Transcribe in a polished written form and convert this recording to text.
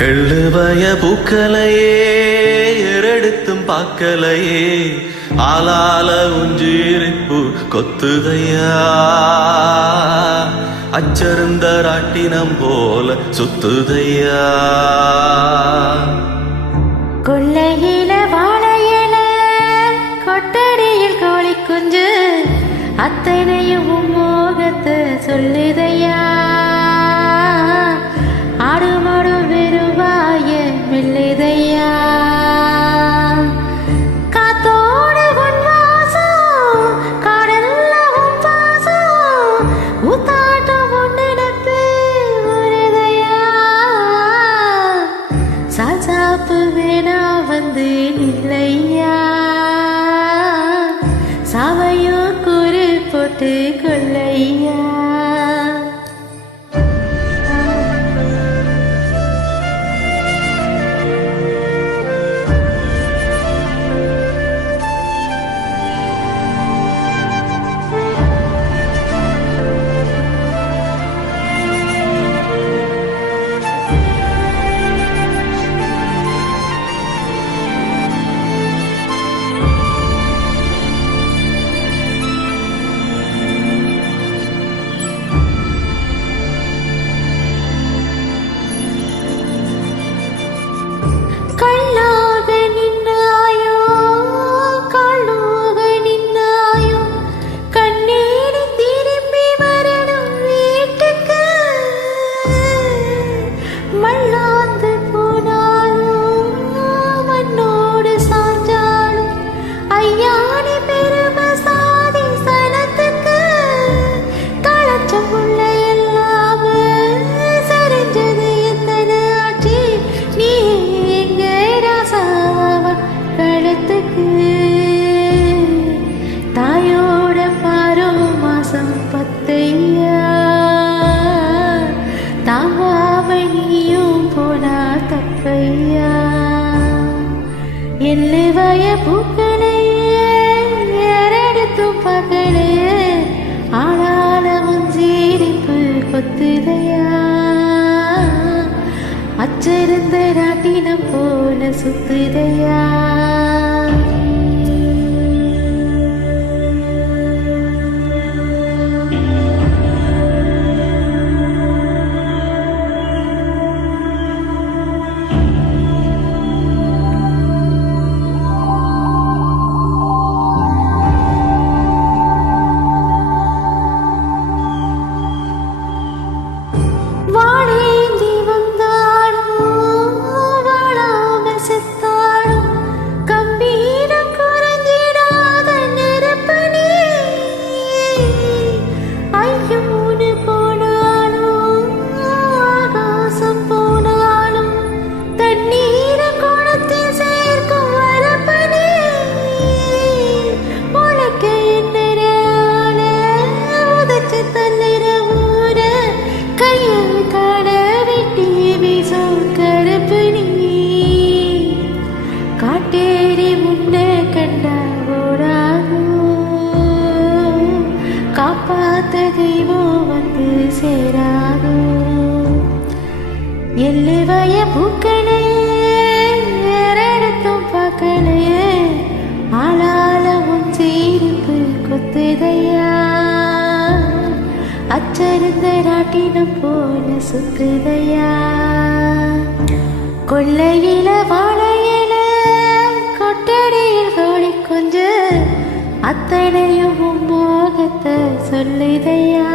எள்ளுவய பூக்களையே எரெடுத்தும் பார்க்கலையே ஆளால உஞ்சீரிப்பு கொத்துதையா அச்சருந்த ராட்டினம் போல சுத்துதையா கொள்ளையில வாழையில கொட்டடியில் கோழி குஞ்சு அத்தனையும் மோகத்தை சொல்லுதையா ஆடுமாடும் வெறுவாய மெல்லுதையா காத்தோடு பொன்வாசம் காடல்ல பாசம் ஊத்தாட்டம் ஒன்னிடத்து உருதையா சாசாப்பு வேணா வந்து நில்லையா சாவையோ கூறு போட்டு கொள்ளையா கல்லாக நின்னாயோ காலாக நின்னாயோ கண்ணீர் திரும்பி வரணும் வீட்டுக்கு மல்லாந்து போனாலும் மண்ணோடு சாஞ்சாலும் ஐயானி பெருமை சாதி சனத்துக்கு களச்சம் உள்ள எல்லாம சரிஞ்சது எத்தனை ஆட்சி நீ கழுத்துக்கு தாயோட பாரோ மாசம் பத்தையா தாங்காம நீயும் போனா தப்பையா எல்லுவய பூக்களையே ஏறெடுத்தும் பகலையே ஆளாளவும் சீரிப்பு கொத்துதையா அச்சிருந்த ராட்டினம் போல சுத்துதையா காட்டேரி முன்னே கண்ட ஓடாதோ காப்பாத்த தெய்வம் வந்து சேராதோ எல்லுவய பூக்களையே ஏறெடுத்தும் பார்க்கலையே ஆளால உன் சீரிப்பு கொத்துதையா அச்சருந்த ராட்டினம் போல சுத்துதையா கொள்ளையில வாழையில கொட்டடியில் கோழி குஞ்சு அத்தனையும் மோகத்தை சொல்லுதையா